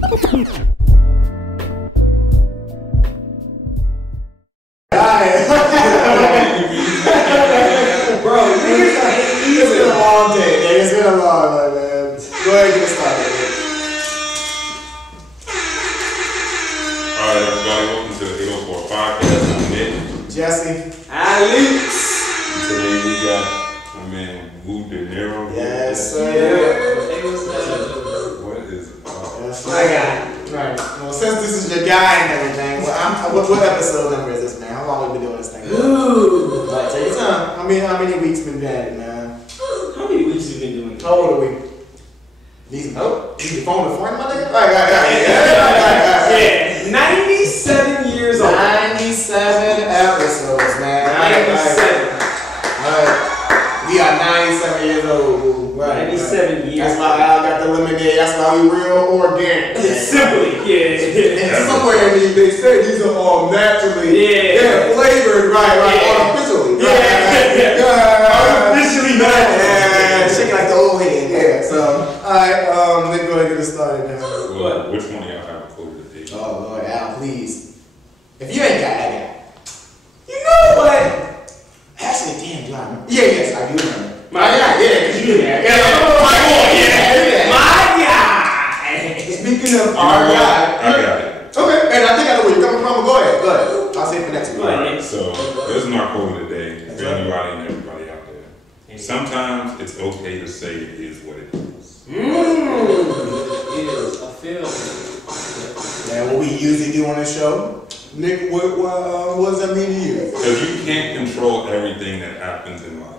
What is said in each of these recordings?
Bro, it's been a long day, man. It's been a long one, man. Go ahead and get started. Alright, everybody, welcome to the 804 podcast. I'm Nick. Jesse. Alex. Today we got my man Dinero. Yes, sir. What is it? Yes, my guy. Right. Well, since this is your guy and everything, what episode number is this, man? How long have we been doing this thing? Ooh. Right, take your time. How many weeks been bad, man? How many weeks you been doing? How old are we? These your phone to friend, my nigga? Right. Yeah. 97 years old. 97 episodes, man. 97. Alright. We are 97 years old, boo. Right. 97 years. That's why I got the lemonade. That's why we real organic. Simply, yeah. Somewhere in these, they say these are all naturally flavored, right, artificially. Artificially natural. Yeah, shaking like the old head. Yeah. So, alright, let's go ahead and get it started now. Well, which one of y'all have a quote of the day? Oh Lord, Al, please. If you ain't got it, I got it. You know what? Actually, damn, do I remember? Yes, I do remember. My guy, because you did that. My guy. Speaking of our guy. I got it. Okay, and I think I know where you're coming from. Go ahead. I'll say it for next week. Alright, so this is my quote of the day for anybody and everybody out there. Sometimes it's okay to say it is what it is. It is. I feel. And what we usually do on this show, Nick, what does that mean to you? Because you can't control everything that happens in life.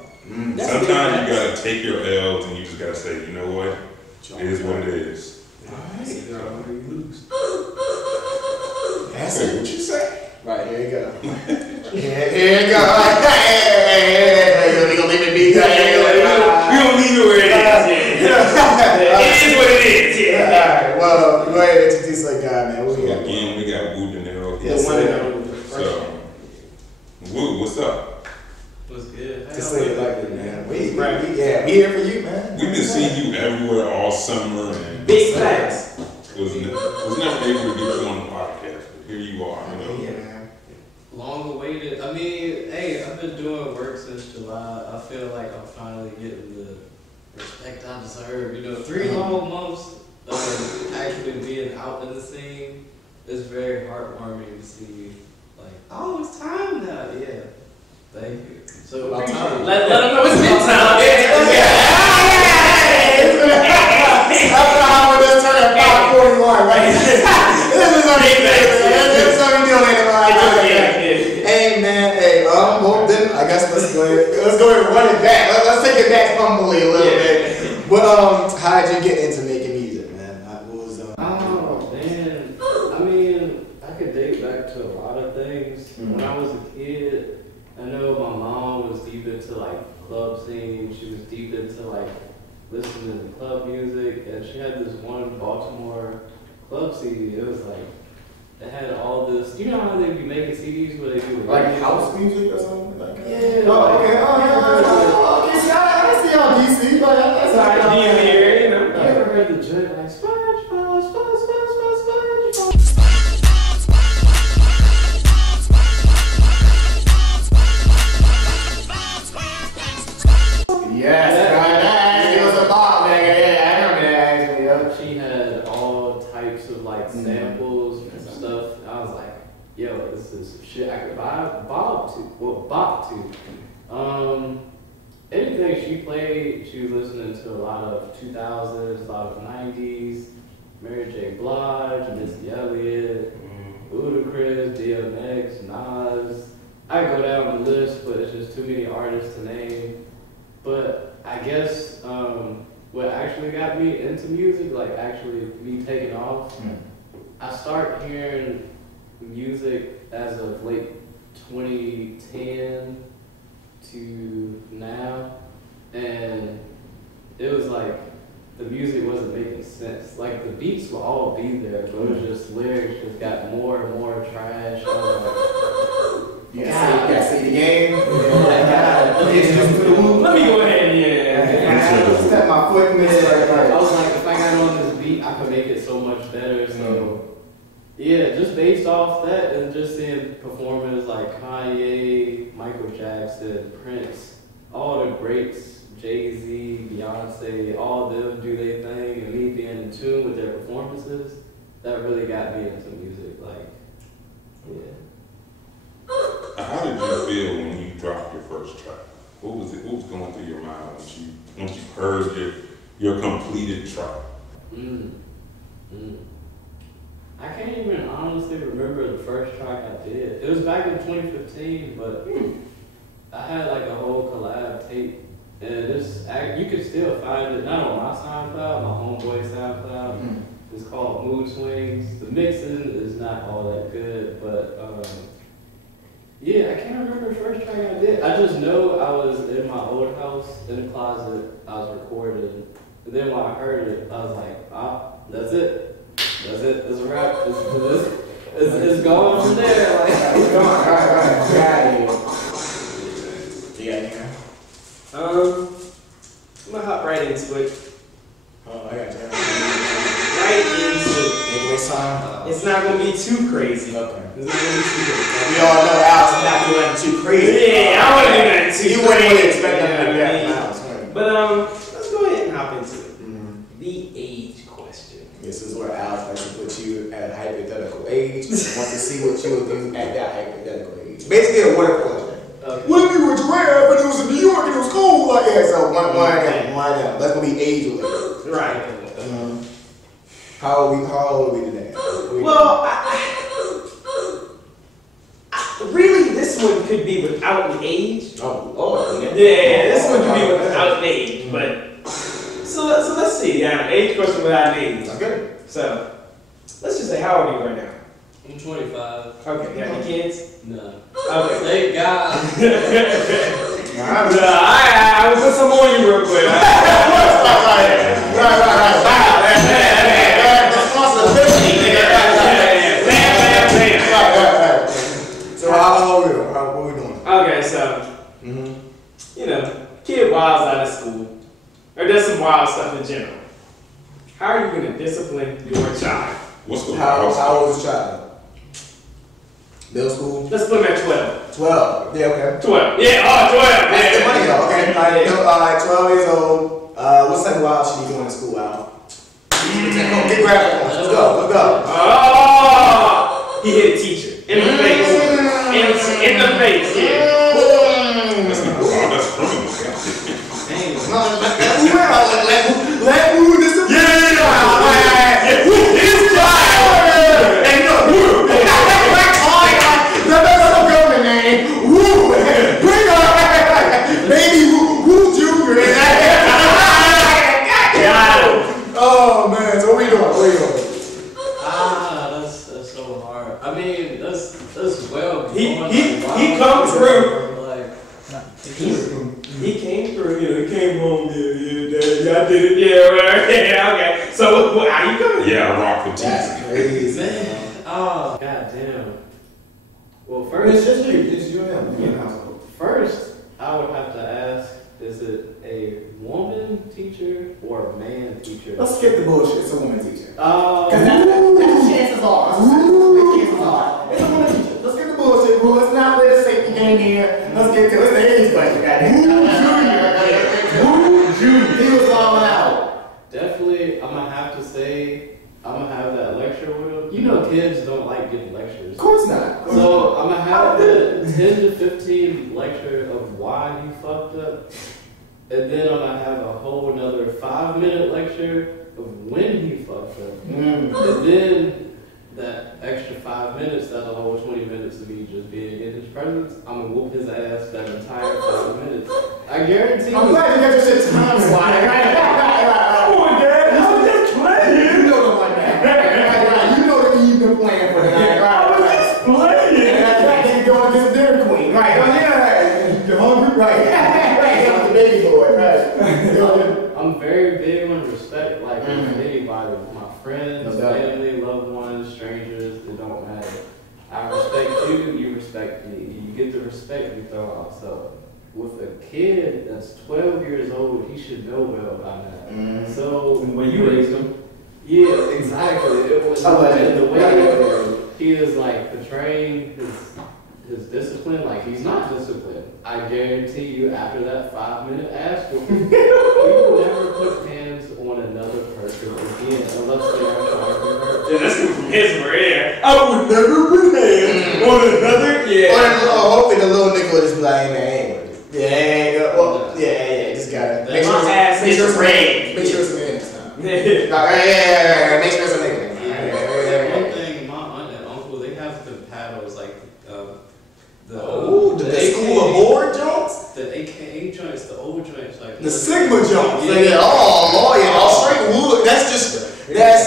Sometimes you gotta take your L's and you just gotta say, you know what? It is what it is. Alright. That's it. What you say? Right, here you go. Here you go. We gonna leave it be. We don't leave it where it is. It is what it is. Alright, well, go ahead and introduce that guy, man. What we got? Again, we got Dinero. Yes, sir. So, Woo, what's up? What's good? Just say it like that, man. We here for you, man. We've been seeing you everywhere all summer and Big facts. was never able to get you on the podcast, but here you are, you know. Yeah, man. Long awaited. I mean, hey, I've been doing work since July. I feel like I'm finally getting the respect I deserve. 3 long months of actually being out in the scene is very heartwarming to see. Like, oh, it's time now. Yeah, thank you. So About time. let them know it's been time. After how we're just turning 5:41, right? This is what we do. That's what we do later on. Hey, man. Hey, well, then I guess let's go ahead and run it back. Let's take it back humbly a little bit. But how'd you get into making music, man? What was Oh man, I mean, I could date back to a lot of things. When I was a kid, I know my mom was deep into like club scene. She was deep into like listening to club music, and she had this one Baltimore club CD. It was like, it had all this, you know how they be making CDs where they do like house music or something like that? Yeah. Oh, okay. Okay. See, I see y'all DC, but that's all right. You ever heard the joint like SpongeBob, SpongeBob, SpongeBob? Yes, it was a bop, nigga. Yeah, I remember that actually. She had all types of like samples and stuff. I was like, yo, this is some shit I could bop to. Anything she played, she was listening to a lot of 2000s, a lot of 90s, Mary J. Blige, Missy Elliott, Ludacris, DMX, Nas. I could go down the list, but it's just too many artists to name. But I guess what actually got me into music, like actually me taking off, I started hearing music as of late 2010 to now, and it was like the music wasn't making sense. Like the beats will all be there, but it was just lyrics just got more and more trash. I was like, you gotta see the game. let me go ahead and step my foot in this. I was like, if I got on this beat, I could make it so much better. So yeah, just based off that and just seeing performers like Kanye, Michael Jackson, Prince, all the greats, Jay-Z, Beyonce, all of them do their thing, and me being in tune with their performances, that really got me into music. Like, yeah. How did you feel when you dropped your first track? What was going through your mind once you heard your completed track? I can't even honestly remember the first track I did. It was back in 2015, but I had like a whole collab tape, and you can still find it not on my SoundCloud, my homeboy SoundCloud. It's called Mood Swings. The mixing is not all that good, but yeah, I can't remember the first track I did. I just know I was in my old house in the closet. I was recording, and then when I heard it, I was like, that's it. That's it. It's a wrap. It's going from there. Like, it's going. All right. You got anything? I'm gonna hop right into it. Oh, I got you. Right into it. Anyway, son. It's not gonna be too crazy. Okay. It's not gonna be too crazy. We all know Alex is not doing nothing too crazy. Yeah, I wouldn't do nothing too crazy. You wouldn't expect nothing like that. But let's go ahead and hop into it. The age question. This is where Alex likes to put you at a hypothetical age. Wants to see what you would do at that hypothetical age. Basically, a what if question. Okay. What if you were giraffe and it was in New York and it was cold? Like, yeah, so one of them. That's gonna be age related. Right. How old are we today? Well, really, this one could be without the age. Oh, yeah, this one could be without the age. But so let's see. Yeah, age question without age. Okay. So let's just say, how old are you right now? I'm 25. Okay. Got any kids? No. Okay. Thank God. I will put some on you real quick. Right. So what are we doing? Okay, so kid wilds out of school, or does some wild stuff in general. How are you going to discipline your child? What's the How old is the child? Middle school? Let's put him at 12. 12. Yeah, okay. 12. Yeah, 12. That's the money though. Okay. Yeah. 12 years old. What's that wild shit you doing in school, Al? Get graphic. Let's go. Oh! He hit a teacher. In the face. In the face, yeah. That's criminal. Let who this is? Oh man, so what are you doing? That's so hard. I mean, that's well. He come through. He came through. He came home. Yeah, I did it. Yeah, right. Yeah, okay. So how you coming? Yeah, I rock with That's teaching. crazy. Oh, goddamn. Well, first, It's you and him. First, I would have to ask: is it a woman teacher or a man teacher? Let's skip the bullshit. It's a woman teacher. Oh, Because that's chances are. It's a woman teacher. Let's get the bullshit, boo. Let's not let the safety game here. Let's get to it. It's the age question, goddamn. Junior. He was falling out. definitely. I'm gonna have to say I'm gonna have that lecture with him. You know, kids don't like getting lectures. Of course not. So I'm gonna have the 10 to 15 lecture of why he fucked up, and then I'm gonna have a whole another 5-minute lecture of when he fucked up, and then that extra 5 minutes, that's a whole 20 minutes of me just being in his presence. I'm gonna whoop his ass that entire 5 minutes. I guarantee you. I'm glad you got your shit time slotted. Right. Come on, Dad. I was just playing. You know the one now. Right. You know that you've been playing for the night. Right. I was just playing. That's right. Then you go and get some Dairy Queen. Right. Oh, yeah. You're hungry? Right. Right. Get the baby boy. Right. I'm very big on respect, like with anybody, with my friends, family, loved ones, strangers, it don't matter. I respect you, you respect me. You get the respect you throw out. So with a kid that's 12 years old, he should know well by now. So Well, you raised him. Yeah, exactly. It was the way he is like portraying his discipline, like he's not disciplined. I guarantee you, after that 5-minute ass whooping, he will never put hands on another person again unless they are trying to hurt. Yeah, that's from his yeah. I would never put hands on another. Yeah. Or hopefully the little nigga would just be like, man, just gotta make sure it's red. Make sure it's red this time. Yeah, make sure it's a nigga. One thing, my aunt and uncle, they have the paddles like the school of board joints? The AKA joints, the old joints, like the Sigma joints. Yeah. Straight wood. That's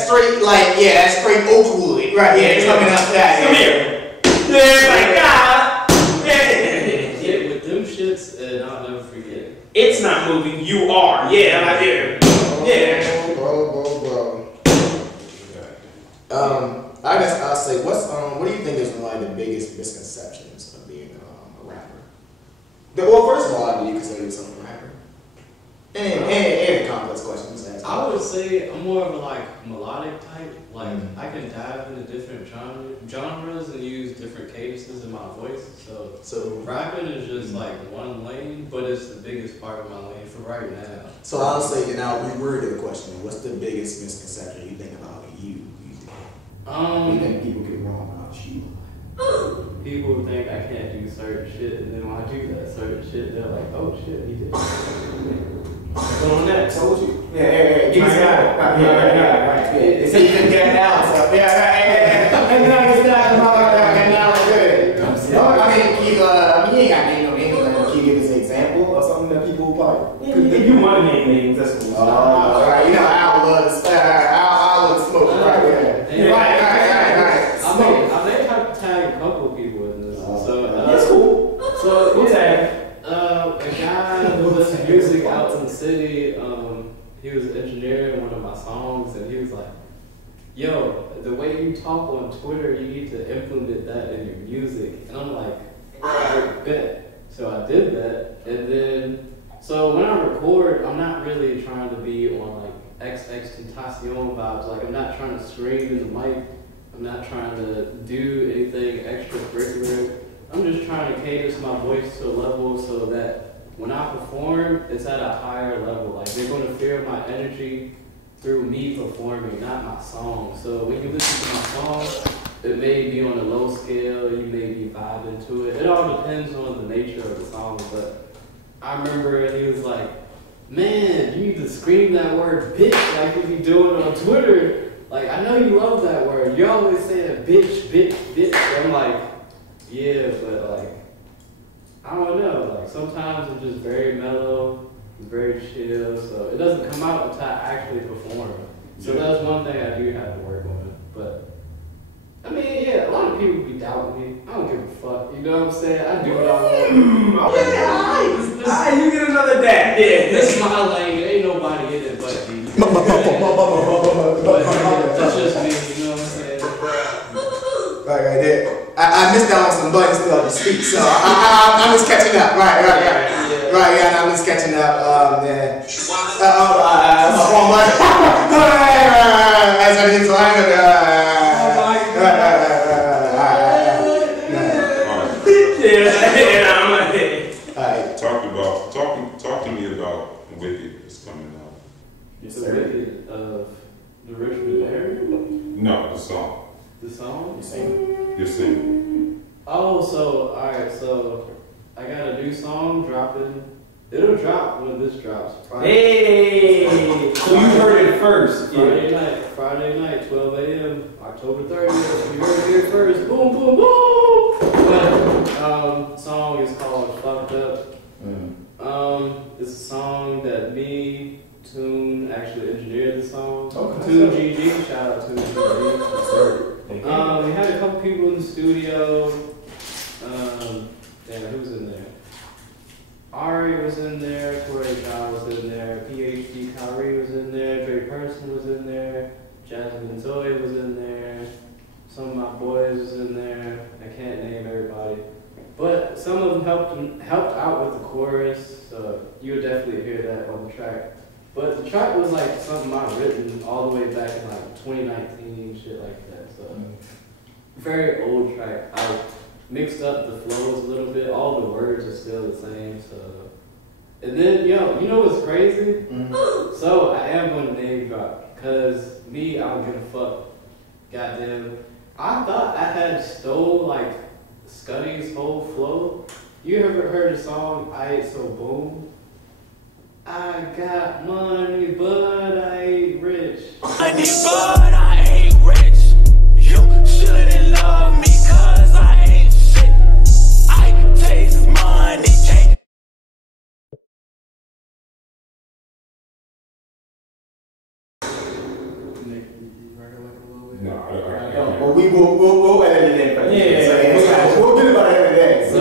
straight that's straight oak wood. Right, yeah, coming up that. Come here. Yeah, like God. Yeah, with them shits, and I'll never forget. It's not moving, you are. Yeah, like there. Yeah. Bro. I guess I'll say, what do you think is one of the biggest misconceptions of being a rapper? Well, first of all, do you consider yourself a rapper? And complex questions. I would say I'm more of a melodic type. I can dive into different genres and use different cadences in my voice. So rapping is just one lane, but it's the biggest part of my lane for right now. So I'll say, and I'll reword the question. What's the biggest misconception you think about you? You think people get wrong about you? People think I can't do certain shit, and then when I do that certain shit, they're like, "Oh shit, he did." Go on that. Told you. Yeah. Give me some. Right. They say you couldn't get it out. So and then I get that. And now we're good. I mean, you ain't got to name no names. Can you give us an example of something that people probably? If you want to name names, that's cool. All right. You know, I would love to. I would smoke. Right. I may have to tag a couple of people in this. That's cool. So we'll tag. A guy who listens to music out in the city, he was engineering one of my songs, and he was like, "Yo, the way you talk on Twitter, you need to implement that in your music." And I'm like, "I bet." So I did that, and then so when I record, I'm not really trying to be on XXXTentacion vibes. I'm not trying to scream in the mic. I'm not trying to do anything extracurricular. I'm just trying to cadence my voice to a level so that when I perform, it's at a higher level. They're going to feel my energy through me performing, not my song. So when you listen to my song, it may be on a low scale, you may be vibing to it. It all depends on the nature of the song. But I remember he was like, "Man, you need to scream that word bitch like if you do it on Twitter. I know you love that word. You're always saying bitch. And I'm like, yeah, but I don't know. Sometimes it's just very mellow, very chill, so it doesn't come out until I actually perform. So that's one thing I do have to work on. But I mean, yeah, a lot of people be doubting me. I don't give a fuck. You know what I'm saying? I do what I want. Okay, you get another dab. Yeah, this is my lane. Ain't nobody in it but me. But that's just me. You know what I'm saying? Right there. I missed out on some buttons still to speak, so I'm just catching up. Right, I'm just catching up. Yeah. One button. As I did, so Talk to me about Wicked that's coming out. The Wicked of the Rich Dinero? No, the song. The song? You're singing. Oh, so alright, so I got a new song dropping. It'll drop when this drops. Hey! So you heard it first. Friday night, 12 a.m., October 30th. You heard it here first. Boom, boom, boom! But song is called Fucked Up. It's a song that me, Tune, actually engineered the song. Tune GG, shout out to Tune GG. We had a couple people in the studio. Who was in there? Ari was in there, Corey John was in there, PhD Kyrie was in there, Dre Person was in there, Jasmine Zoe was in there, some of my boys was in there. I can't name everybody. But some of them helped out with the chorus, so you would definitely hear that on the track. But the track was like something I written all the way back in like 2019, shit like that. So very old track. I mixed up the flows a little bit. All the words are still the same. So, and then yo, you know what's crazy? So I am going to name drop because me, I don't give a fuck. Goddamn, I thought I had stole like Scuddy's whole flow. You ever heard the song "I Ain't So Boom"? I got money, but I ain't rich. Money, but I ain't rich. You shouldn't love me, cause I ain't shit. I taste money, can't. No, Well, we'll edit it in. Yeah, we'll get it by the end of the day. So,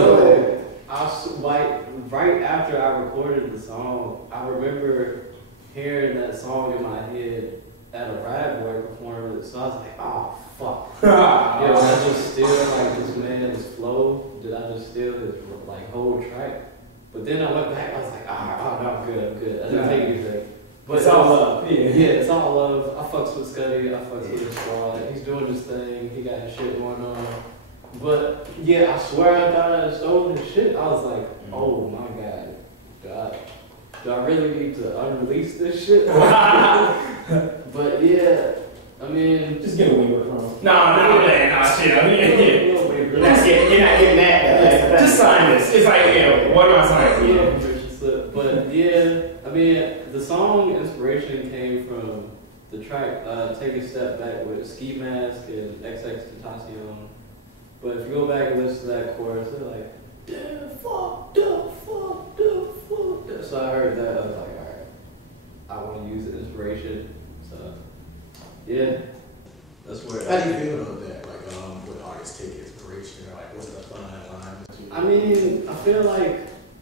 right after I recorded the song, I remember hearing that song in my head at a Rad Boy performance. So I was like, oh, fuck. I just steal like this man's flow? Did I just steal his like whole track? But then I went back, I was like, no, I'm good. I didn't take anything. But it's all love. Yeah, it's all love. I fucks with Scuddy, I fucks with his squad. He's doing his thing, he got his shit going on. But yeah, I swear I thought I had stolen his shit. I was like, oh my god, do I really need to unrelease this shit? But yeah, I mean, just get a waiver from him. No, shit. I mean, you're not getting that. Just sign this. It's like, what am I signing? But yeah, I mean, the song inspiration came from the track "Take a Step Back" with Ski Mask and XXXTentacion. But if you go back and listen to that chorus, they're like, damn, fuck. So I heard that, I was like, alright, I want to use the inspiration. So, yeah, that's where. How do you feel about that? Like, when artists take inspiration, or like, what's the fine line? I mean, I feel like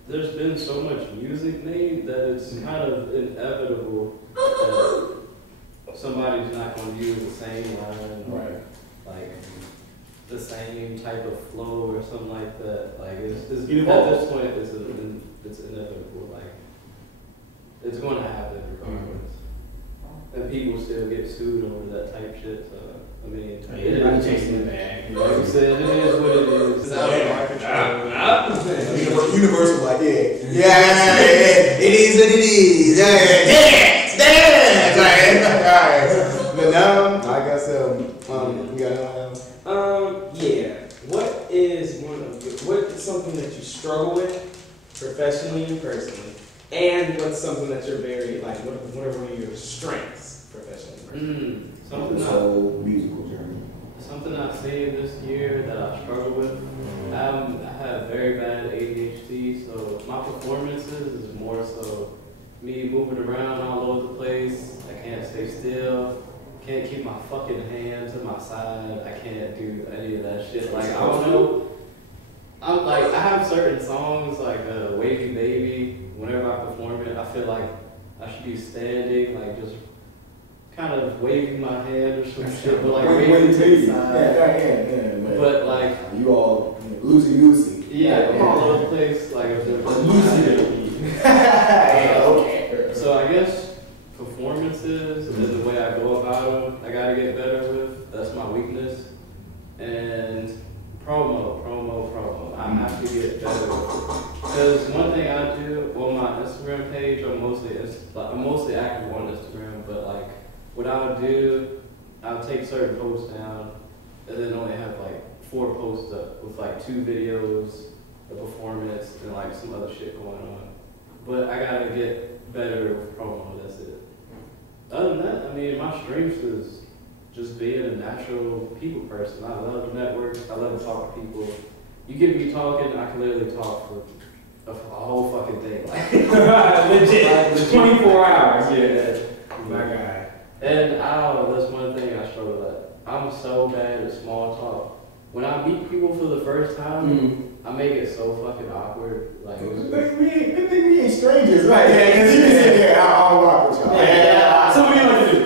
there's been so much music made that it's kind of inevitable that somebody's not going to use the same line, or like the same type of flow or something like that. Like it's at this point, it's inevitable. Like it's going to happen regardless, and people still get sued over that type shit. So I mean, everybody chasing the bag. Like you said, it is what it is. It's out of our control. Universal, like yeah, it is what it is. Dance. Alright. But now, I guess you got yeah. What's something that you struggle with professionally and personally, and what's something that you're very like? What are one of your strengths professionally? And personally? whole musical journey. Something I've seen this year that I struggle with. I have very bad ADHD, so my performances is more so me moving around all over the place. I can't stay still. Can't keep my fucking hand to my side. I can't do any of that shit. Like, I don't know. I have certain songs like Wavy Baby. Whenever I perform it, I feel like I should be standing, like just kind of waving my hand or some shit, but like waving to the side. But like you all loosey-goosey. Yeah, I'm all over the place. Like loosey. Okay. So I guess performances and the way I go about them, I gotta get better with. That's my weakness. And promo. I have to get better with it. Because one thing I do on my Instagram page, I'm mostly active on Instagram, but like what I'll do, I'll take certain posts down and then only have like 4 posts up with like 2 videos, a performance, and like some other shit going on. But I gotta get better with promo, that's it. Other than that, I mean, my strength is just being a natural people person. I love to network, I love to talk to people. You get me talking, I can literally talk for a whole fucking day. Like, legit. 24 hours, yeah. My guy. And that's one thing I struggle at. I'm so bad at small talk. When I meet people for the first time, I make it so fucking awkward. Like, good thing we ain't strangers, right? Yeah, because you can sit there, I'll rock with y'all. Yeah. So what do you like to do?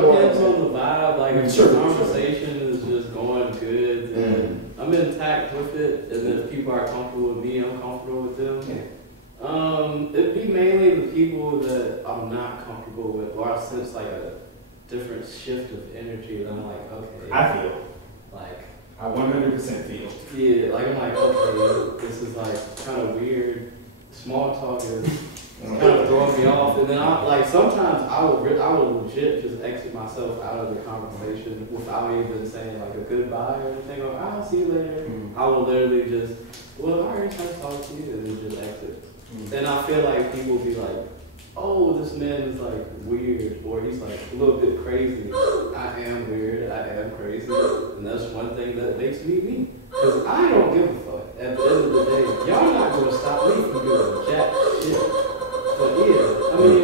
Depends on the vibe. Like, if the conversation is just going good, then I'm intact with it. And then if people are comfortable with me, I'm comfortable that I'm not comfortable with, or I sense like a different shift of energy, and I'm like, okay. I feel. Like, I 100% feel. yeah, like I'm like, okay, this is like kind of weird. Small talk is kind of throwing me off, and then sometimes I will legit just exit myself out of the conversation without even saying like a goodbye or anything, or I'll see you later. I will literally just, well, I already tried to talk to you, and then just exit. And I feel like people will be like, oh, this man is like weird, or he's like a little bit crazy. I am weird, I am crazy, and that's one thing that makes me me. Because I don't give a fuck. At the end of the day, y'all not gonna stop me from doing jack shit. But yeah, I mean,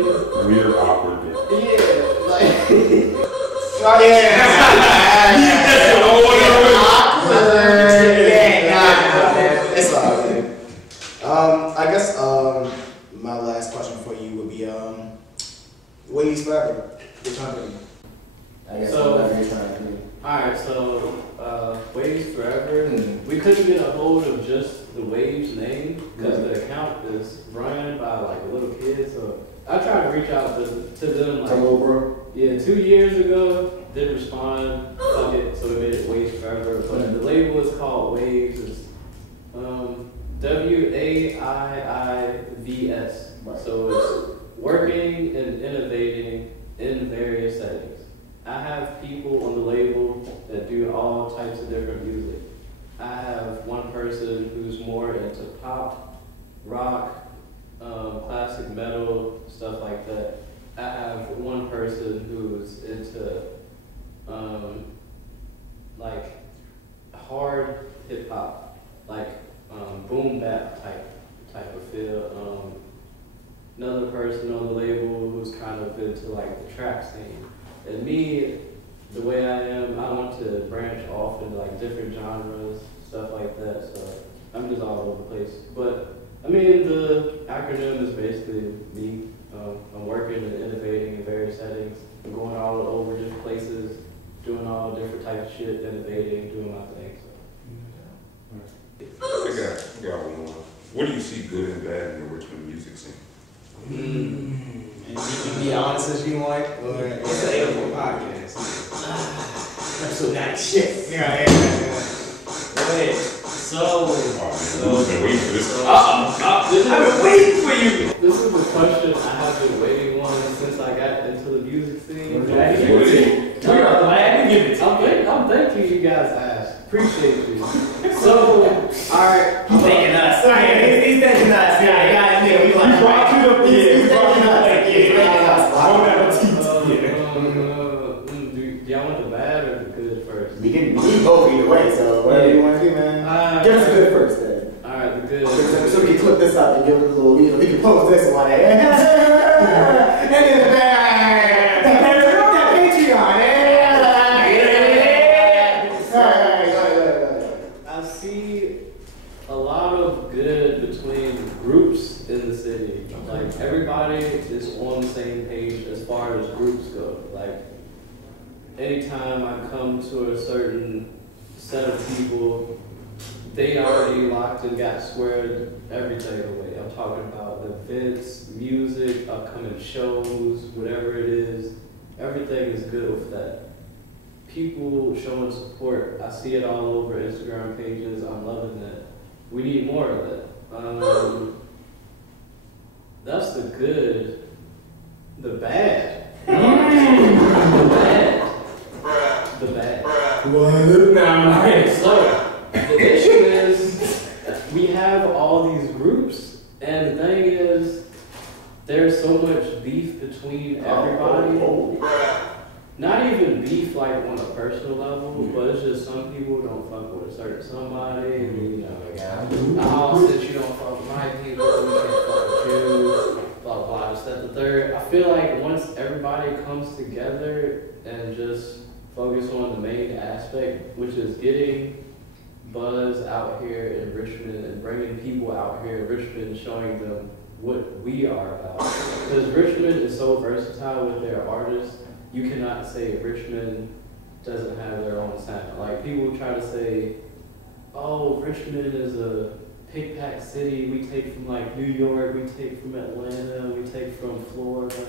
weird, awkward. Yeah, like. Oh yeah. It's all good. I guess my last question for you would be WAIIVS forever. Which one are you? I guess whatever you're trying to do. Alright, so WAIIVS forever. We couldn't get a hold of just the WAIIVS name because the account is run by like a little kid. So I tried to reach out to them like little bro. Yeah, 2 years ago. Didn't respond. Fuck it. So we made it WAIIVS forever. But the label is called WAIIVS. It's WAIIVS. So it's working and innovating in various settings. I have people on the label that do all types of different music. I have one person who's more into pop, rock, classic metal, stuff like that. I have one person who's into like hard hip hop, like boom bap type of feel. Another person on the label who's kind of into like the trap scene. And me, the way I am, I want to branch off into like different genres, stuff like that. So I'm just all over the place. But I mean, the acronym is basically me. I'm working and innovating in various settings. I'm going all over different places, doing all different types of shit, innovating, doing my thing. So. I got one more. What do you see good and bad in the Richmond music scene? And you can be honest as you want, or it's an 804 podcast. Episode 9 shit. Yeah. Wait, so I've been waiting for this. I've been waiting for you. This is the question I have been waiting on since I got into the music scene. We are glad to give it to you. I'm thanking you guys asked. Appreciate you. So, alright. He's thanking us. He's thanking us. Yeah, we like brought you the piece. He's thanking us. Do y'all want the bad or the good first? We can both either way, so whatever you want to do, man. Give us the good first, then. Alright, the good. So we can clip this up and give it a little, we can post this one. And then the bad. That Patreon. I see a lot of good between groups in the city. Like, everybody is on the same page as far as groups go. Like, anytime I come to a certain set of people, they already locked and got squared everything away. I'm talking about events, music, upcoming shows, whatever it is. Everything is good with that. People showing support. I see it all over Instagram pages. I'm loving that. We need more of that. That's the good. The bad. The bad. What? Nah, Okay, so the issue is we have all these groups, and the thing is there's so much beef between everybody. Not even beef like on a personal level, but it's just some people don't fuck with a certain somebody, and you know, like, oh, since you don't fuck with my people, we can't fuck with you, blah, blah, this, that, the third. I feel like once everybody comes together and just focus on the main aspect, which is getting buzz out here in Richmond and bringing people out here in Richmond, showing them what we are about. Because Richmond is so versatile with their artists. You cannot say Richmond doesn't have their own sound. Like, people try to say, oh, Richmond is a pick pack city. We take from like New York. We take from Atlanta. We take from Florida.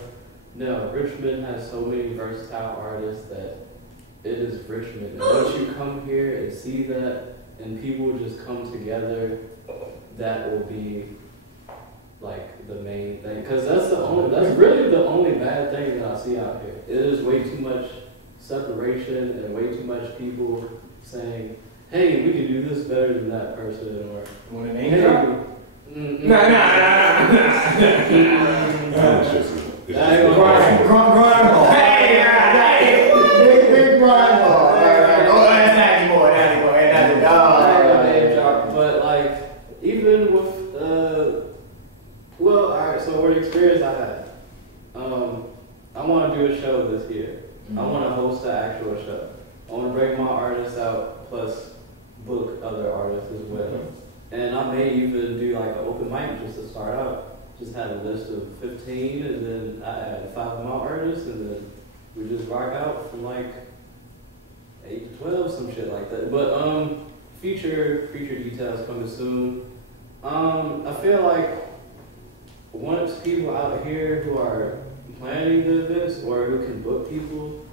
No, Richmond has so many versatile artists that it is Richmond. And once you come here and see that, and people just come together, that will be like the main thing. Because that's really the only bad thing that I see out here. It is way too much separation and way too much people saying, hey, we can do this better than that person, or Want a name drop? Nah. Grind. Hey, big grind. But like, even with well, alright, so what experience I had. I want to do a show this year. I want to host an actual show. I want to bring my artists out, plus book other artists as well. And I may even do like an open mic just to start out. Just had a list of 15, and then I add 5 of my artists, and then we just rock out from like 8 to 12, some shit like that. But future details coming soon. I feel like once people out here who are planning the events or who can book people,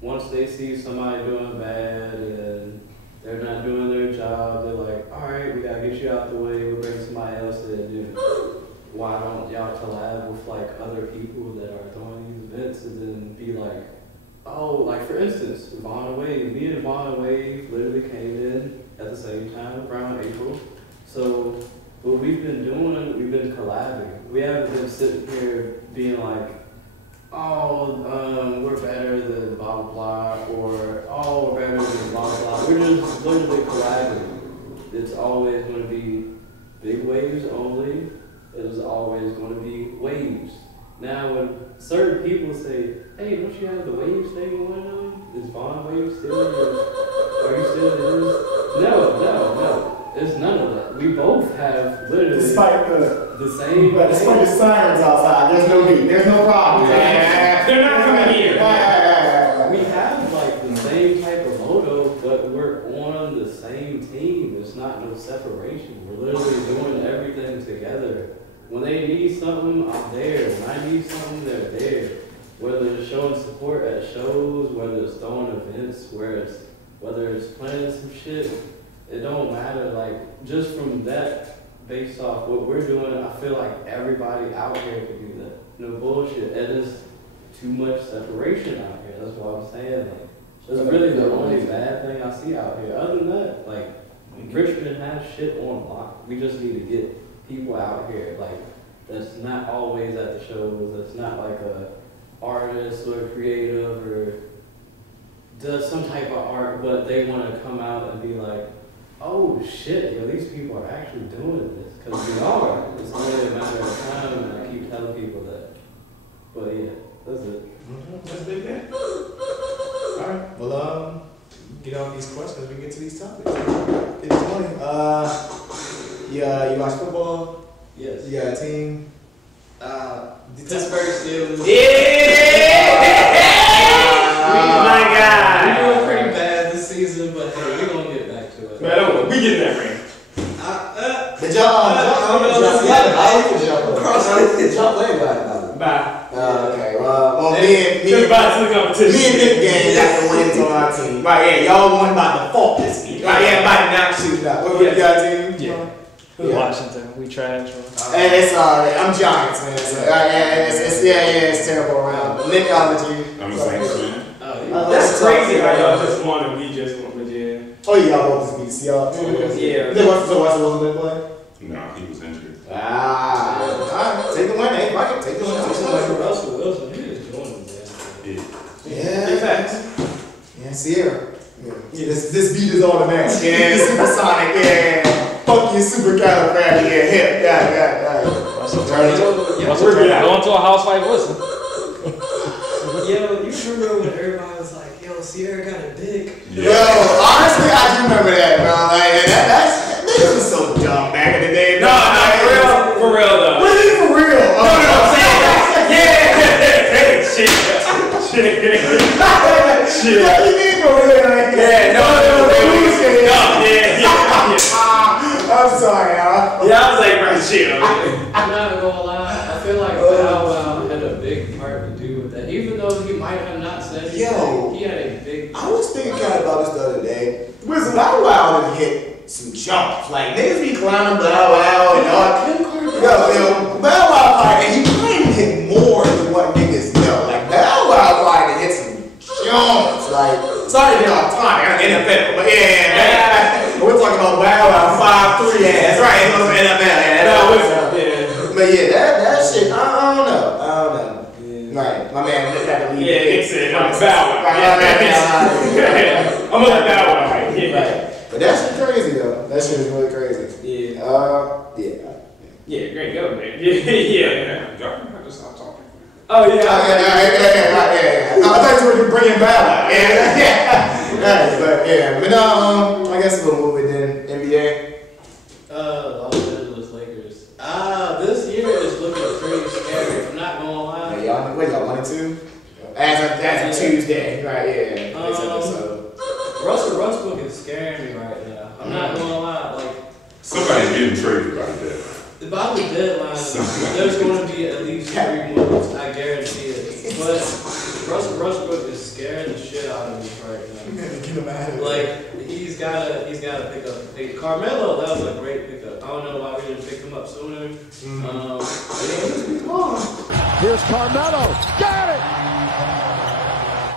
once they see somebody doing bad and they're not doing their job, they're like, all right, we gotta get you out the way, we'll bring somebody else in, dude. Why don't y'all collab with like other people that are throwing these events, and then be like, oh, like for instance, Vaughn Wave, me and Vaughn Wave literally came in at the same time around April. So what we've been doing, we've been collabing. We haven't been sitting here being like, oh, we're better than blah blah blah, or oh, we're better than blah blah blah. We're just literally collabing. It's always going to be big waves only. It is always going to be waves. Now, when certain people say, hey, don't you have the waves thing going on? Is Vaughn Wave still in? Are you still in this? No. It's none of that. We both have literally Despite the same. Despite the sirens outside, there's no beat. There's no problem. They're not coming here. We have like the same type of moto, but we're on the same team. There's not no separation. We're literally doing everything together. When they need something, I'm there. When I need something, they're there. Whether it's showing support at shows, whether it's throwing events, whether it's planning some shit, it don't matter. Like, just from that, based off what we're doing, I feel like everybody out here can do that. No bullshit. And there's too much separation out here. That's what I'm saying. Like, that's really the only bad thing I see out here. Other than that, like, Richmond has shit on lock. We just need to get people out here, like, that's not always at the shows, that's not like a artist or creative or does some type of art, but they want to come out and be like, oh shit, yo, these people are actually doing this, because we are. It's only a matter of time, and I keep telling people that. But yeah, that's it. That's big man. Alright, well, get off these questions, we get to these topics. It's funny. Yeah, you watch football? Yes. You got a team? Pittsburgh Steelers. My God. We're doing pretty bad this season, but hey, we're going to get back to it. Man, don't worry. We getting that ring. The jump leg back. Bye. Okay, well, me and competition. Game got the wins on our team. Right, yeah, y'all won by default this week. Right, yeah, by not shooting out. What you got, team? Yeah. Yeah. Washington. We trash. And it's I'm Giants, man. So, it's terrible around. Nick, I'll let you. I'm a Saints fan. That's crazy how y'all just won and we just won, but yeah. Oh, y'all both just beat Seahawks. Yeah. So Russell wasn't play? No, he was injured. Alright, take the win, hey, Rocket, take the win. Russell Wilson, he is doing this. Yeah. Facts. Yeah, Sierra. Yeah. This beat is all the match. Yeah, supersonic, yeah. Fuck you, supercalifragilistic, hip, yeah. Russell going to a housewife listen. Yo, you remember when everybody was like, yo, Sierra got a dick? Yo, honestly, I do remember that, bro. Like, that was so dumb back in the day. No, for real though. What is for real? No, I'm saying that. Yeah. Shit. Yeah, you mean for real? Yeah, no. I'm sorry, y'all. hard to do with that. Even though he might have not said anything, Yo, he had a big. I was thinking kind of about this the other day. Wizard Bow Wow done hit some jumps. Like niggas be climbing Bow Wow and all. Yo, Bow Wow probably, and he probably hit more than what niggas know. Like Bow Wow probably hit some jumps. Like, sorry to get off time, NFL, but yeah. We're talking about Bow Wow 5'3" ass, right? It was NFL. But yeah, that shit, I don't know. Yeah. Right, my man just had to leave. Yeah, it's Bow Wow. I'm gonna let Bow Wow. Right. But that shit crazy though. That shit is really crazy. Yeah. Yeah, great go, man. Yeah. Y'all can have to stop talking. Oh yeah. Yeah. No, I thought you were bringing Bow Wow. Yeah. But yeah, but no, I guess we'll move it then. NBA. Los Angeles Lakers. This year is looking pretty scary. I'm not gonna lie. Hey, y'all, wait, y'all 1-2? As of Tuesday, right? Yeah. Russell Westbrook is scaring me right now. I'm not gonna lie. Like Somebody's getting traded right there. by the deadline, there's going to be at least 3 moves. I guarantee it. But Russell Westbrook is scaring the shit out of me right now. Get him out of here. Like he's gotta pick up. Hey, Carmelo, that was a great pickup. I don't know why we didn't pick him up sooner. Here's Carmelo. Got it!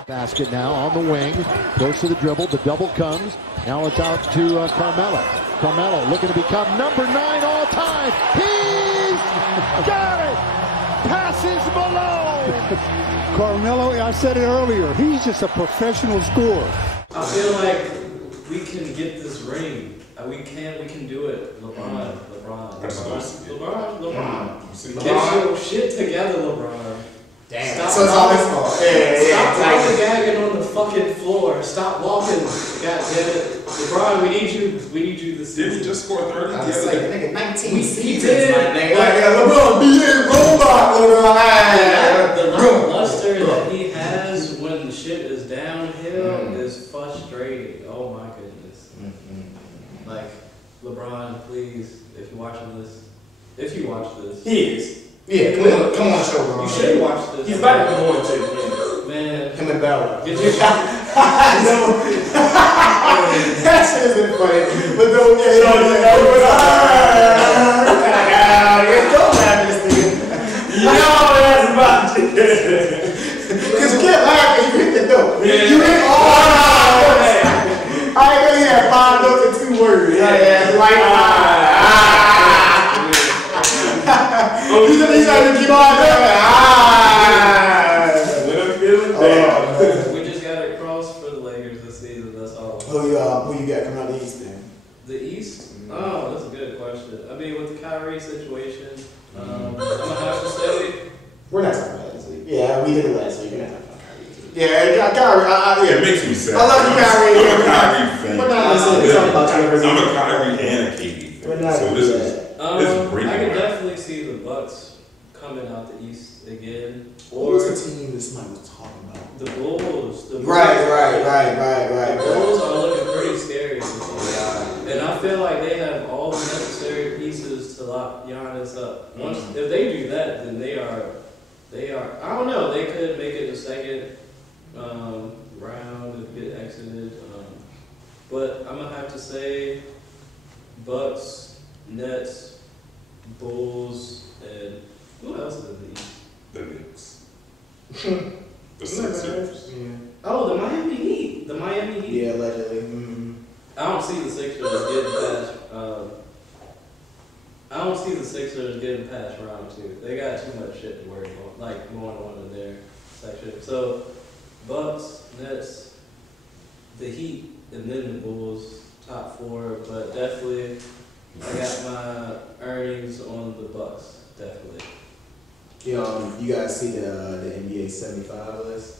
Basket now on the wing. Goes to the dribble. The double comes. Now it's out to Carmelo. Carmelo looking to become number 9 all time. He's got it! Passes Malone! Carmelo, I said it earlier, he's just a professional scorer. I feel like we can get this ring. We can do it. LeBron. Get your shit together, LeBron. Damn. So it's all his fault. Stop gagging on the fucking floor. Stop walking. God damn it. LeBron, we need you this season. Did he just score 30? I was like, nigga, 19 seasons, did. my nigga. Like, LeBron, be a robot, LeBron. The luster that he has when the shit is downhill is frustrating. Oh my goodness. Like, LeBron, please, if you're watching this, He is. Yeah, come on, show, bro. you should watch this. He's about to come on too. Man. Him and Bella. Get your That shit isn't funny. But don't get it. Don't laugh at this nigga. You know that's about to. Because you can't laugh because you hit the note. Yeah. You hit all notes. I know you had 5 notes and 2 words. He's trying to keep on We just got it crossed for the Lakers this season, that's all. Who you got coming out the East then? The East? Oh, that's a good question. I mean, with the Kyrie situation, I'm gonna have to say. We're not talking about this week. Yeah, we did it last week. We're not talking about Kyrie. Yeah, Kyrie. It makes me sad. I love you, Kyrie. I'm a Kyrie fan. We're not listening to talk about Kyrie. I'm a Kyrie and a KD fan. We're not So this is great. I can definitely see the Bucks coming out the East again. What was the team that somebody was talking about? The Bulls. Right. The Bulls are looking pretty scary this year. And I feel like they have all the necessary pieces to lock Giannis up. If they do that, then they are. I don't know. They could make it the second round and get exited. But I'm gonna have to say, Bucks, Nets, Bulls, and who else is in the East? The Knicks. The Sixers. Oh, the Miami Heat. Yeah, allegedly. I don't see the Sixers getting past. I don't see the Sixers getting past round 2. They got too much shit to worry about, like going on in their section. So, Bucks, Nets, the Heat, and then the Bulls, top 4. But definitely, I got my earnings on the Bucks. Definitely. You guys see the NBA 75 list?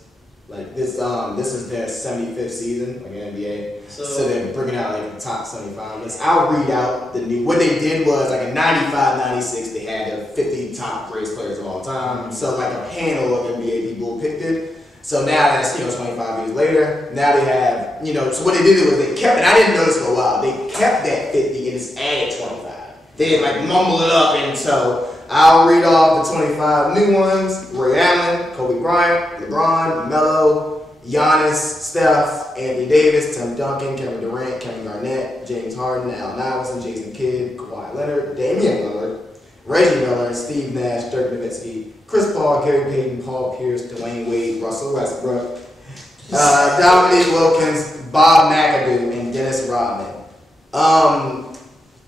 Like this is their 75th season, like NBA. So they're bringing out like the top 75 list. I'll read out the new. What they did was like in 95, 96, they had the 50 top greatest players of all time. So like a panel of NBA people picked it. So now that's 25 years later. Now they have So what they did was they kept, and I didn't notice for a while. They kept that 50 and just added 25. They didn't like mumble it up, and so I'll read off the 25 new ones. Ray Allen, Kobe Bryant, LeBron, Melo, Giannis, Steph, Anthony Davis, Tim Duncan, Kevin Durant, Kevin Garnett, James Harden, Allen Iverson, Jason Kidd, Kawhi Leonard, Damian Lillard, Reggie Miller, Steve Nash, Dirk Nowitzki, Chris Paul, Gary Payton, Paul Pierce, Dwayne Wade, Russell Westbrook, Dominique Wilkins, Bob McAdoo, and Dennis Rodman.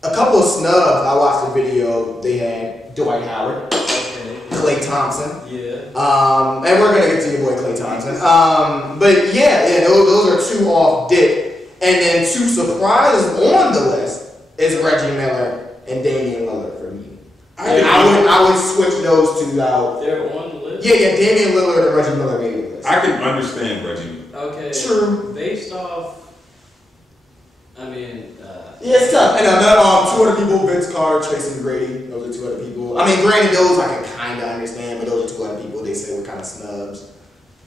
A couple of snubs. I watched the video. They had Dwight Howard, Klay Thompson. Yeah. And we're gonna get to your boy Klay Thompson. But yeah, those are two off dip. And then two surprises on the list is Reggie Miller and Damian Lillard for me. I would switch those two out. They're on the list? Yeah, Damian Lillard and Reggie Miller made the list. I can understand Reggie. Okay. True. Based off, Yeah, it's tough. And two other people, Vince Carter, Tracy McGrady, those are two other people. I mean, granted, those I can kind of understand, but those are two other people they say were kind of snubs.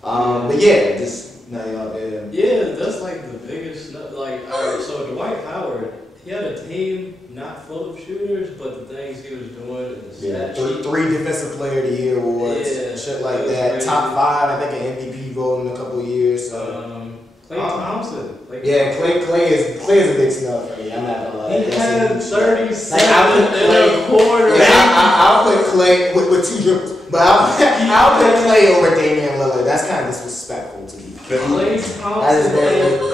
But yeah, just, Yeah, that's like the biggest snub. Like, alright, so Dwight Howard, he had a team not full of shooters, but the things he was doing in the stat sheet. 3 Defensive Player of the Year awards, shit like that. Crazy. Top 5, I think, an MVP vote in a couple of years. So. Klay Thompson. Yeah, Klay is a big snub for me. I'm not gonna lie. He had 37 and a quarter. I'll put Klay with 2 dribbles, but I'll put Klay over Damian Lillard. That's kind of disrespectful to me. Klay Thompson.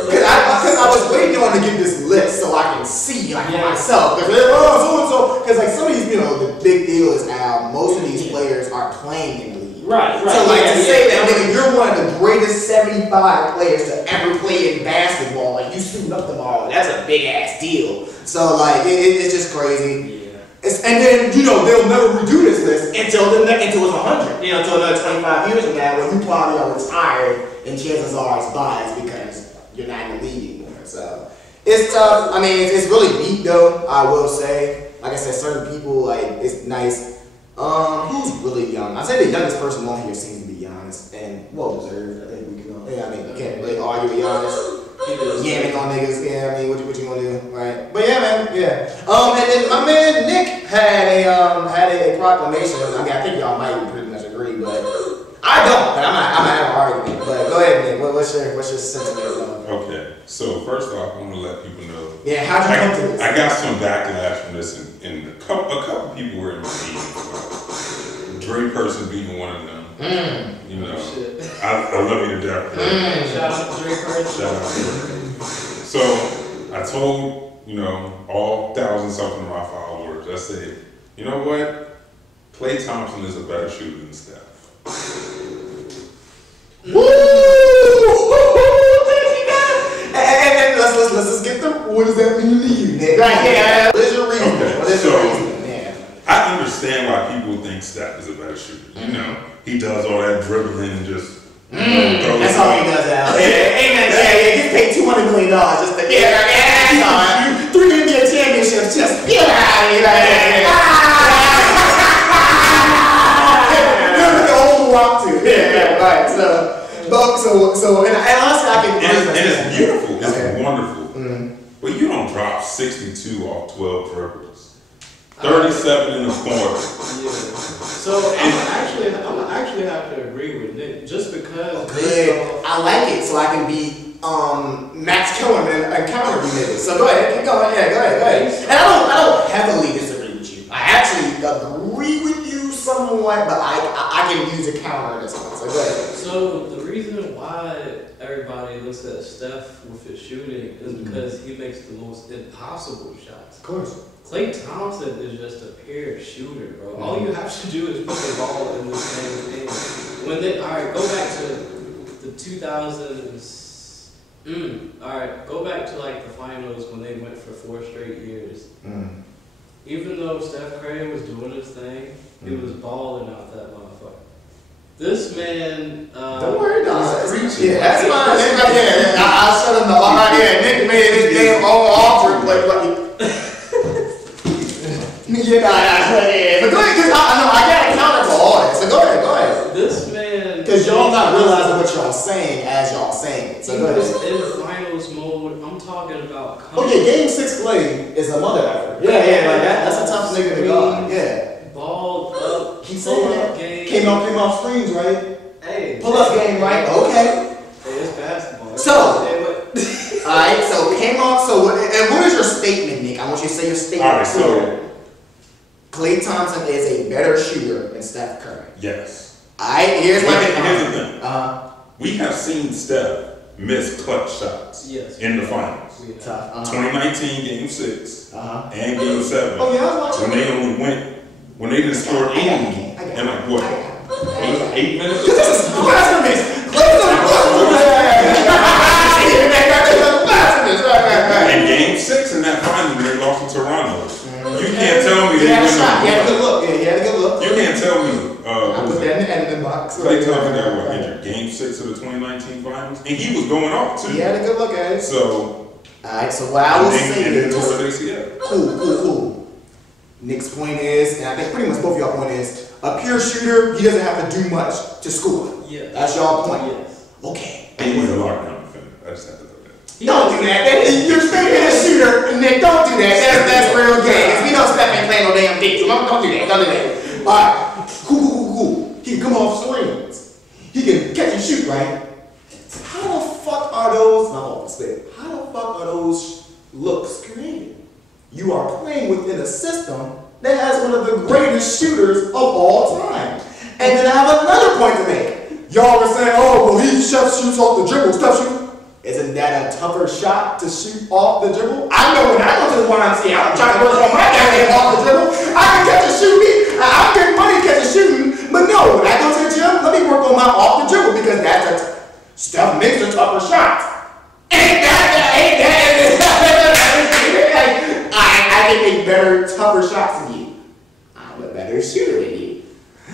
Because I was waiting on to get this list so I can see myself. Because like some of these, the big deal is now most of these players are playing in the league. Right. So to say that nigga, you're one of the greatest 75 players to ever play in basketball, like you suit up tomorrow, that's a big ass deal. So like it's just crazy. Yeah. And then they'll never redo this list until it's 100. Until another 25 years from now when you probably are retired and chances are it's biased because you're not in the league anymore. So it's tough. I mean it's really deep though. I will say. Like I said, certain people like it's nice. Who's really young? I'd say the youngest person on here seems to be Giannis, and well deserved. I think we can. You can't really argue with Giannis. Yamming on niggas. Yeah, I mean, what you gonna do, right? But yeah, man, yeah. And then my man Nick had a proclamation. I mean, I think y'all might pretty much agree, but I don't. But I'm not have an argument. But go ahead, Nick. What's your sentiment? Okay, so first off, I want to let people know. Yeah, how'd you come to this? I got some backlash from this, and a couple people were in my meeting. Dre person being one of them. I love you to death. Shout out to Dre person. Shout out to Dre. So I told all 1,000-something of my followers, I said, you know what? Klay Thompson is a better shooter than Steph. Woo! And let's get the. What does that mean to you, Nick? Right here. What is your reason? What is your reason? I understand why people think Steph is a better shooter. He does all that dribbling and just. That's all he does now. He gets paid $200 million just to get out. 3 NBA championships, just get out of here. The whole rock too. Yeah, right. So and honestly, I can. And it's beautiful. It's wonderful. But you don't drop 62 off 12 dribbles. 37 in the corner. Yeah. So I'm actually have to agree with Nick just because. Good. I like it, so I can be Max Kellerman and counter you niggas. So go ahead, keep going. Yeah, go ahead. And I don't heavily disagree with you. I actually agree with you somewhat, but I can use a counter this one. So go ahead. So the reason why everybody looks at Steph with his shooting is because he makes the most impossible shots. Of course. Klay Thompson is just a pure shooter, bro. All you have to do is put the ball in the same thing. Go back to the 2000s. Alright, go back to like the finals when they went for 4 straight years. Even though Steph Curry was doing his thing, he was balling out that motherfucker. This man, don't worry, dog. Yeah, that's fine. I'll shut him up. Nick made his damn own altar play. But go ahead, because I got a counter for all that. So go ahead. This man, because y'all not realizing what y'all saying as y'all saying it. So go ahead. In finals mode, I'm talking about. Game 6 Klay is a mother effort. Yeah, like that's a tough nigga to guard. Yeah. Ball Keep saying that. Came off screens, right? Hey. Pull up game, right? Okay. Hey, it's basketball. So, alright, so came off, and what is your statement, Nick? I want you to say your statement. Alright, so Klay Thompson is a better shooter than Steph Curry. yes. Alright, here's my thing. Here's the thing. We have seen Steph miss clutch shots in the finals. 2019 Game 6 and Game 7. Oh, yeah, I was watching. When they just scored 80 in like what? 8 minutes? In Game 6 in that final, they lost to Toronto. You can't tell me He had a shot. He had a good look. Yeah, he had a good look. You can't tell me. I put that in the editing box. Klay Thompson got what? Injured Game 6 of the 2019 finals, and he was going off too. He had a good look at it. So. Alright, so what I will say is, ACL. Cool. Nick's point is, and I think pretty much both of y'all point is, a pure shooter, he doesn't have to do much to score. Yeah. That's y'all point. Yes. Okay. And he's a lockdown defender. I just have to throw that. Don't do that. You're speaking a shooter, Nick. Don't do that. That's real games. We know Steph ain't playing no damn D, so don't do that. Don't do that. Alright. Cool. He can come off screens. He can catch and shoot, right? How the fuck are those? How the fuck are those looks created? You are playing within a system that has one of the greatest shooters of all time. And then I have another point to make. Y'all were saying, oh, well, Steph shoots off the dribble. Steph shoots. Isn't that a tougher shot to shoot off the dribble? I know when I go to the YMCA, I'm trying to work on my game off the dribble. I can catch a shoot. I'm getting money to catch a shooting. But no, when I go to the gym, let me work on my off the dribble because Steph makes a tougher shot. I can make better, tougher shots than you. I'm a better shooter than you.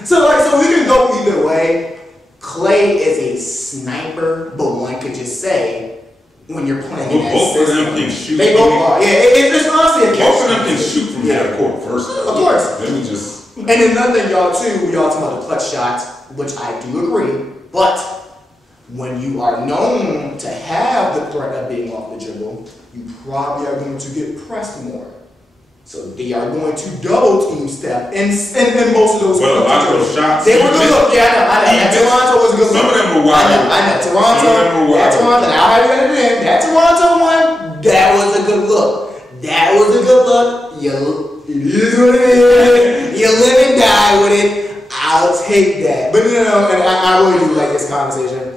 So we can go either way. Klay is a sniper, but one could just say, when you're playing in that both system, of them can shoot. They both are. Yeah, it's honestly a catch. Both of them can shoot from half court first. Of course. Let me just. And another thing, y'all talking about the clutch shots, which I do agree, but when you are known to have the threat of being off the dribble, you probably are going to get pressed more. So they are going to double team Steph and most of those. Well, a lot of those shots. They were good look. Yeah, I know. That Toronto was a good look. Some of them were wide. I know. Toronto. That Toronto. Now I have it in. That Toronto one. That was a good look. It is what it is. You live and die with it. I'll take that. But and I really do like this conversation.